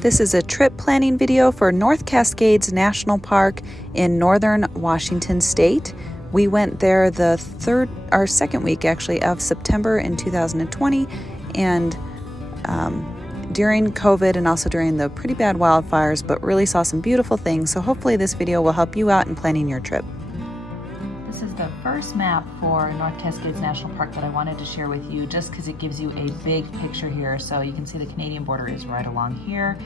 This is a trip planning video for North Cascades National Park in northern Washington State. We went there the second week actually of September in 2020, and during COVID and also during the pretty bad wildfires, but really saw some beautiful things. So hopefully this video will help you out in planning your trip. This is the first map for North Cascades National Park that I wanted to share with you, just because it gives you a big picture here. So you can see the Canadian border is right along here.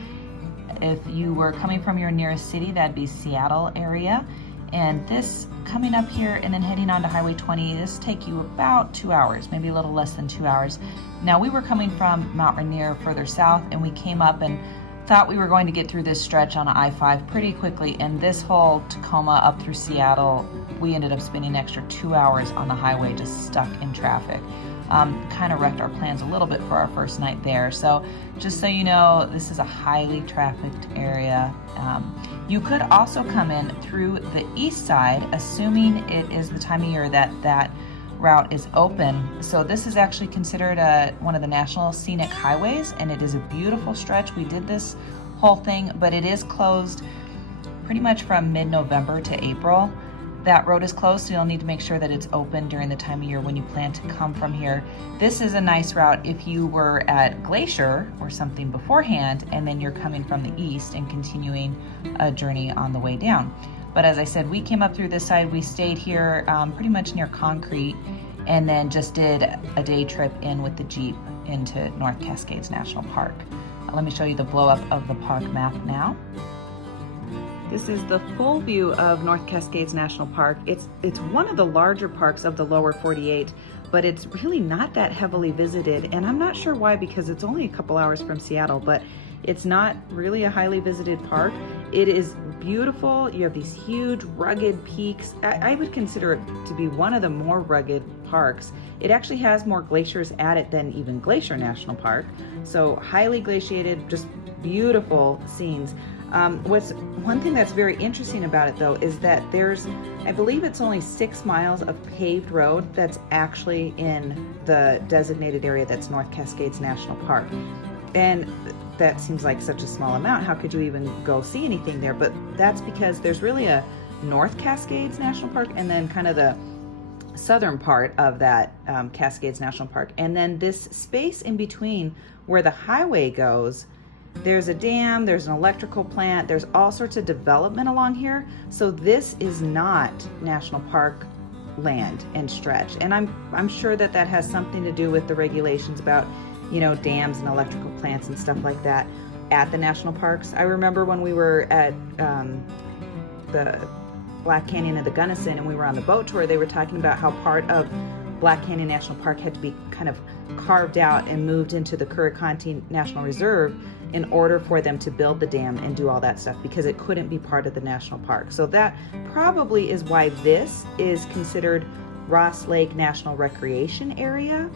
If you were coming from your nearest city, that'd be Seattle area. And this coming up here and then heading on to Highway 20, this take you about 2 hours, maybe a little less than 2 hours. Now we were coming from Mount Rainier further south, and we came up and thought we were going to get through this stretch on I-5 pretty quickly, and this whole Tacoma up through Seattle, we ended up spending an extra 2 hours on the highway just stuck in traffic. Kind of wrecked our plans a little bit for our first night there. So just so you know, this is a highly trafficked area. You could also come in through the east side, assuming it is the time of year that route is open. So this is actually considered one of the National Scenic Highways, and it is a beautiful stretch. We did this whole thing, but it is closed pretty much from mid-November to April. That road is closed, so you'll need to make sure that it's open during the time of year when you plan to come from here. This is a nice route if you were at Glacier or something beforehand, and then you're coming from the east and continuing a journey on the way down. But as I said, we came up through this side. We stayed here pretty much near Concrete, and then just did a day trip in with the Jeep into North Cascades National Park. Let me show you the blow up of the park map now. This is the full view of North Cascades National Park. It's one of the larger parks of the lower 48, but it's really not that heavily visited, and I'm not sure why, because it's only a couple hours from Seattle, but it's not really a highly visited park. It is beautiful. You have these huge rugged peaks. I would consider it to be one of the more rugged parks. It actually has more glaciers at it than even Glacier National Park. So highly glaciated, just beautiful scenes. One thing that's very interesting about it though is that there's, I believe it's only 6 miles of paved road that's actually in the designated area that's North Cascades National Park. And that seems like such a small amount. How could you even go see anything there? But that's because there's really a North Cascades National Park and then kind of the southern part of that Cascades National Park. And then this space in between where the highway goes, there's a dam, there's an electrical plant, there's all sorts of development along here. So this is not national park land and stretch. And I'm sure that has something to do with the regulations about, you know, dams and electrical plants and stuff like that at the national parks. I remember when we were at the Black Canyon of the Gunnison and we were on the boat tour, they were talking about how part of Black Canyon National Park had to be kind of carved out and moved into the Curriconte National Reserve in order for them to build the dam and do all that stuff, because it couldn't be part of the national park. So that probably is why this is considered Ross Lake National Recreation Area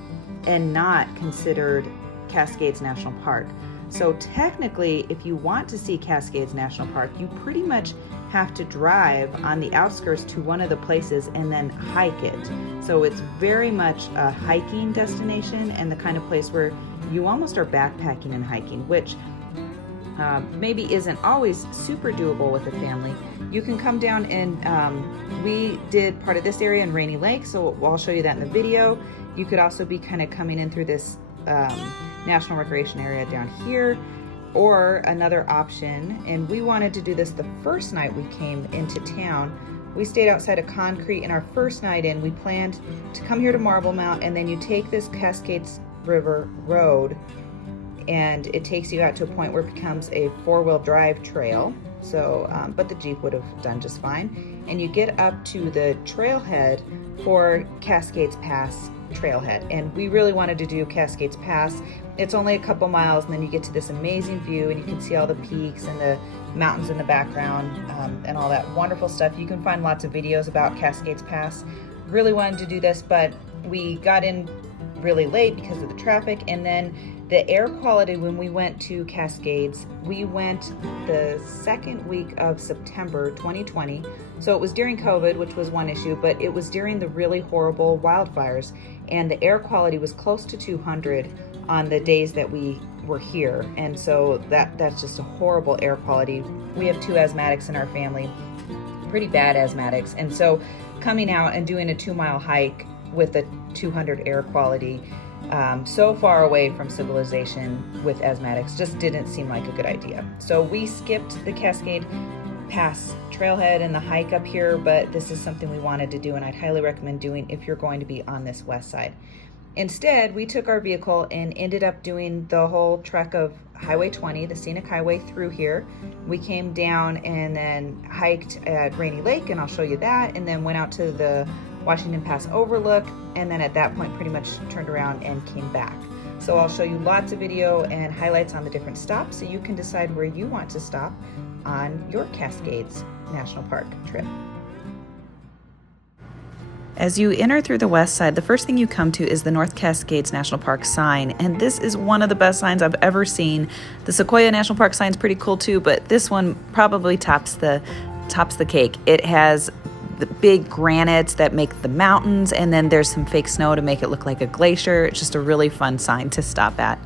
and not considered Cascades National Park. So technically, if you want to see Cascades National Park, you pretty much have to drive on the outskirts to one of the places and then hike it. So it's very much a hiking destination and the kind of place where you almost are backpacking and hiking, which maybe isn't always super doable with a family. You can come down and we did part of this area in Rainy Lake, so I'll show you that in the video. You could also be kind of coming in through this national recreation area down here, or another option, and we wanted to do this the first night we came into town. We stayed outside of Concrete, and our first night in, we planned to come here to Marble Mount, and then you take this Cascades River Road, and it takes you out to a point where it becomes a 4-wheel drive trail. So, but the Jeep would have done just fine. And you get up to the trailhead for Cascades Pass trailhead. And we really wanted to do Cascades Pass. It's only a couple miles, and then you get to this amazing view, and you can see all the peaks and the mountains in the background and all that wonderful stuff. You can find lots of videos about Cascades Pass. Really wanted to do this, but we got in really late because of the traffic, and then the air quality when we went to Cascades, we went the second week of September 2020. So it was during COVID, which was one issue, but it was during the really horrible wildfires, and the air quality was close to 200 on the days that we were here, and so that's just a horrible air quality. We have 2 asthmatics in our family, pretty bad asthmatics, and so coming out and doing a 2-mile hike with a 200 air quality, so far away from civilization with asthmatics, just didn't seem like a good idea. So we skipped the Cascade Pass trailhead and the hike up here, but this is something we wanted to do, and I'd highly recommend doing if you're going to be on this west side. Instead, we took our vehicle and ended up doing the whole trek of Highway 20, the scenic highway through here. We came down and then hiked at Rainy Lake, and I'll show you that, and then went out to the Washington Pass overlook, and then at that point pretty much turned around and came back. So I'll show you lots of video and highlights on the different stops so you can decide where you want to stop on your Cascades National Park trip. As you enter through the west side, the first thing you come to is the North Cascades National Park sign, and this is one of the best signs I've ever seen. The Sequoia National Park sign is pretty cool too, but this one probably tops the cake. It has the big granites that make the mountains, and then there's some fake snow to make it look like a glacier. It's just a really fun sign to stop at.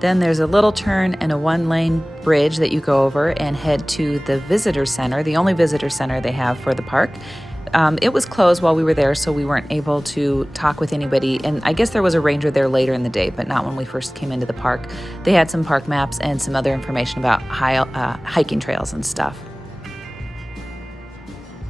Then there's a little turn and a 1-lane bridge that you go over and head to the visitor center, the only visitor center they have for the park. It was closed while we were there, so we weren't able to talk with anybody, and I guess there was a ranger there later in the day, but not when we first came into the park. They had some park maps and some other information about hiking trails and stuff.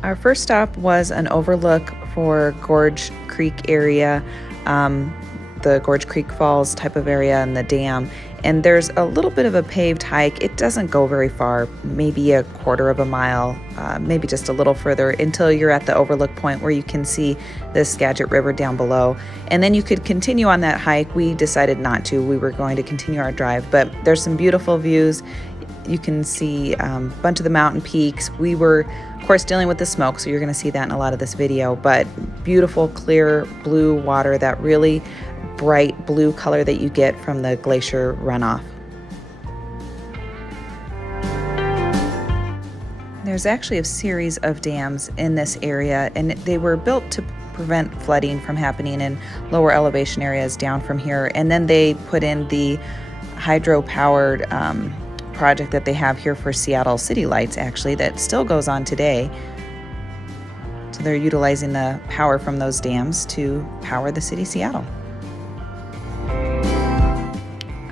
Our first stop was an overlook for Gorge Creek area, the Gorge Creek Falls type of area and the dam. And there's a little bit of a paved hike. It doesn't go very far, maybe a 1/4 of a mile, maybe just a little further until you're at the overlook point where you can see the Skagit River down below. And then you could continue on that hike. We decided not to. We were going to continue our drive, but there's some beautiful views. You can see a bunch of the mountain peaks. We were, of course, dealing with the smoke, so you're going to see that in a lot of this video, but beautiful, clear blue water, that really bright blue color that you get from the glacier runoff. There's actually a series of dams in this area, and they were built to prevent flooding from happening in lower elevation areas down from here. And then they put in the hydro-powered project that they have here for Seattle City Lights, actually, that still goes on today. So they're utilizing the power from those dams to power the city of Seattle.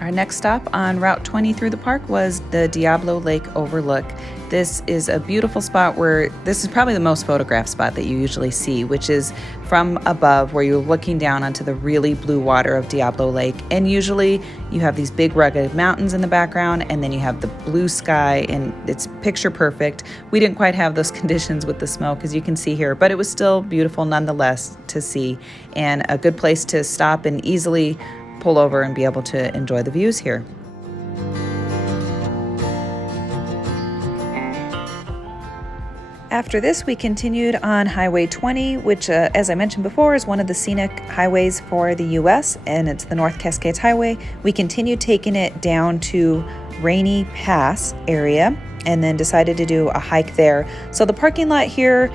Our next stop on Route 20 through the park was the Diablo Lake Overlook. This is a beautiful spot where this is probably the most photographed spot that you usually see, which is from above where you're looking down onto the really blue water of Diablo Lake. And usually you have these big rugged mountains in the background, and then you have the blue sky, and it's picture perfect. We didn't quite have those conditions with the smoke, as you can see here, but it was still beautiful nonetheless to see, and a good place to stop and easily pull over and be able to enjoy the views here. After this, we continued on Highway 20, which, as I mentioned before, is one of the scenic highways for the U.S., and it's the North Cascades Highway. We continued taking it down to Rainy Pass area and then decided to do a hike there. So the parking lot here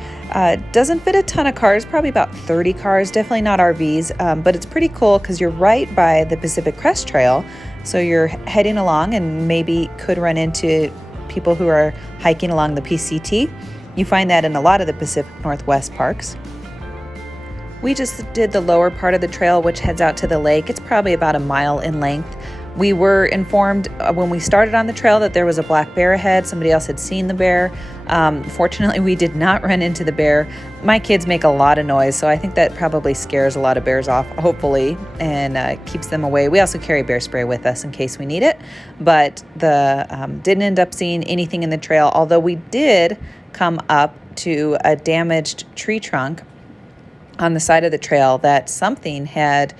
doesn't fit a ton of cars, probably about 30 cars, definitely not RVs, but it's pretty cool because you're right by the Pacific Crest Trail. So you're heading along and maybe could run into people who are hiking along the PCT. You find that in a lot of the Pacific Northwest parks. We just did the lower part of the trail, which heads out to the lake. It's probably about a mile in length. We were informed when we started on the trail that there was a black bear ahead. Somebody else had seen the bear. Fortunately, we did not run into the bear. My kids make a lot of noise, so I think that probably scares a lot of bears off, hopefully, and keeps them away. We also carry bear spray with us in case we need it, but didn't end up seeing anything in the trail, although we did come up to a damaged tree trunk on the side of the trail that something had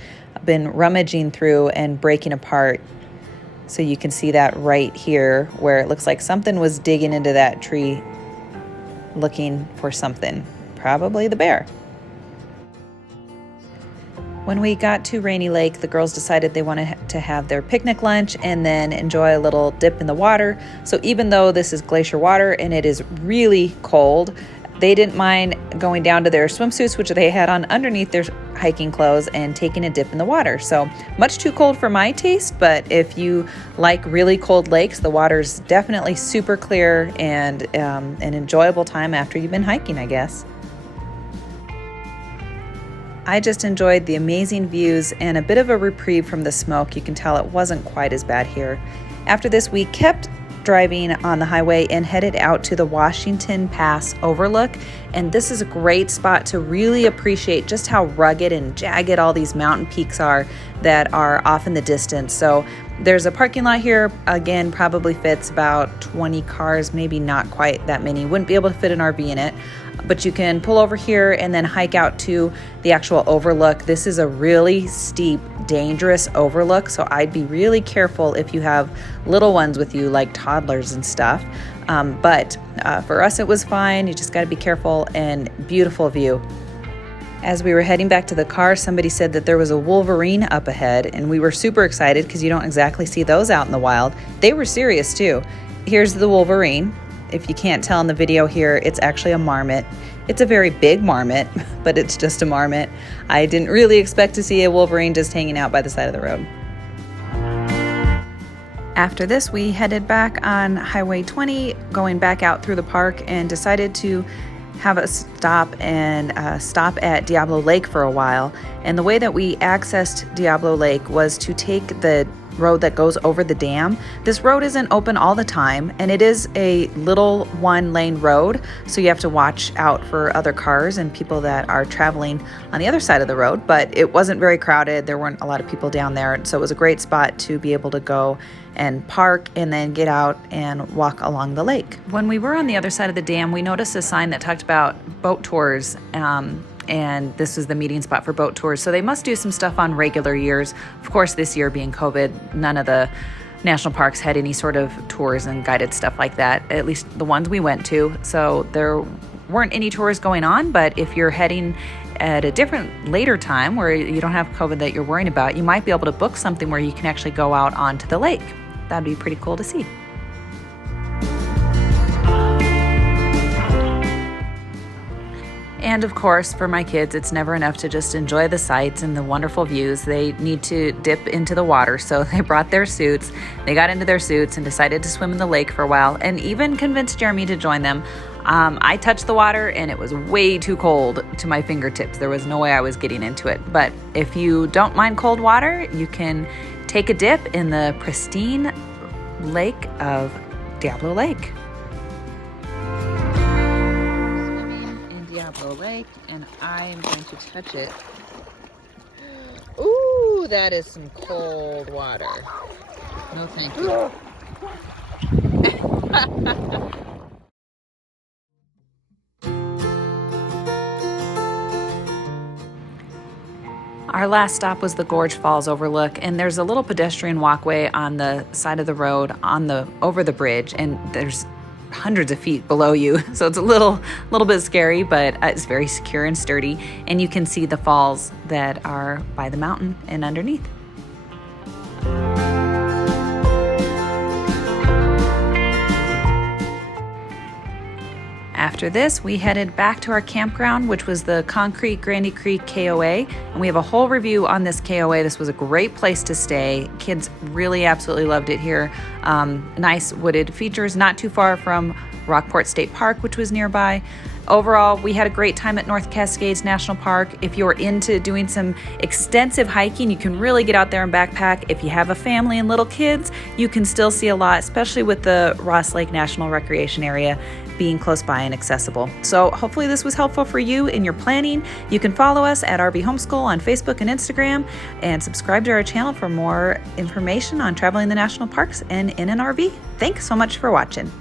been rummaging through and breaking apart. So you can see that right here where it looks like something was digging into that tree looking for something, probably the bear. When we got to Rainy Lake, the girls decided they wanted to have their picnic lunch and then enjoy a little dip in the water. So even though this is glacier water and it is really cold, they didn't mind going down to their swimsuits, which they had on underneath their hiking clothes, and taking a dip in the water. So much too cold for my taste, but if you like really cold lakes, the water's definitely super clear and an enjoyable time after you've been hiking, I guess. I just enjoyed the amazing views and a bit of a reprieve from the smoke. You can tell it wasn't quite as bad here. After this, we kept driving on the highway and headed out to the Washington Pass overlook, and this is a great spot to really appreciate just how rugged and jagged all these mountain peaks are that are off in the distance. So there's a parking lot here, again, probably fits about 20 cars, maybe not quite that many. Wouldn't be able to fit an RV in it, but you can pull over here and then hike out to the actual overlook. This is a really steep, dangerous overlook, so I'd be really careful if you have little ones with you, like toddlers and stuff. But for us, it was fine. You just got to be careful, and beautiful view. As we were heading back to the car, somebody said that there was a wolverine up ahead, and we were super excited because you don't exactly see those out in the wild. They were serious too. Here's the wolverine. If you can't tell in the video here, it's actually a marmot. It's a very big marmot, but it's just a marmot. I didn't really expect to see a wolverine just hanging out by the side of the road. After this, we headed back on Highway 20, going back out through the park, and decided to have a stop at Diablo Lake for a while. And the way that we accessed Diablo Lake was to take the road that goes over the dam. This road isn't open all the time, and it is a little one-lane road, so you have to watch out for other cars and people that are traveling on the other side of the road, but it wasn't very crowded. There weren't a lot of people down there, so it was a great spot to be able to go and park and then get out and walk along the lake. When we were on the other side of the dam, we noticed a sign that talked about boat tours, and this was the meeting spot for boat tours. So they must do some stuff on regular years. Of course, this year being COVID, none of the national parks had any sort of tours and guided stuff like that, at least the ones we went to. So there weren't any tours going on, but if you're heading at a different later time where you don't have COVID that you're worrying about, you might be able to book something where you can actually go out onto the lake. That'd be pretty cool to see. And of course, for my kids, it's never enough to just enjoy the sights and the wonderful views. They need to dip into the water, so they brought their suits. They got into their suits and decided to swim in the lake for a while, and even convinced Jeremy to join them. I touched the water and it was way too cold to my fingertips. There was no way I was getting into it. But if you don't mind cold water, you can take a dip in the pristine lake of Diablo Lake. Diablo Lake, and I am going to touch it. Ooh, that is some cold water. No, thank you. Our last stop was the Gorge Falls overlook, and there's a little pedestrian walkway on the side of the road over the bridge, and there's hundreds of feet below you, so it's a little bit scary, but it's very secure and sturdy, and you can see the falls that are by the mountain and underneath. After this, we headed back to our campground, which was the Concrete Grandy Creek KOA, and we have a whole review on this KOA. This was a great place to stay. Kids really absolutely loved it here. Nice wooded features, not too far from Rockport State Park, which was nearby. Overall, we had a great time at North Cascades National Park. If you're into doing some extensive hiking, you can really get out there and backpack. If you have a family and little kids, you can still see a lot, especially with the Ross Lake National Recreation Area being close by and accessible. So hopefully this was helpful for you in your planning. You can follow us at RV Homeschool on Facebook and Instagram, and subscribe to our channel for more information on traveling the national parks and in an RV. Thanks so much for watching.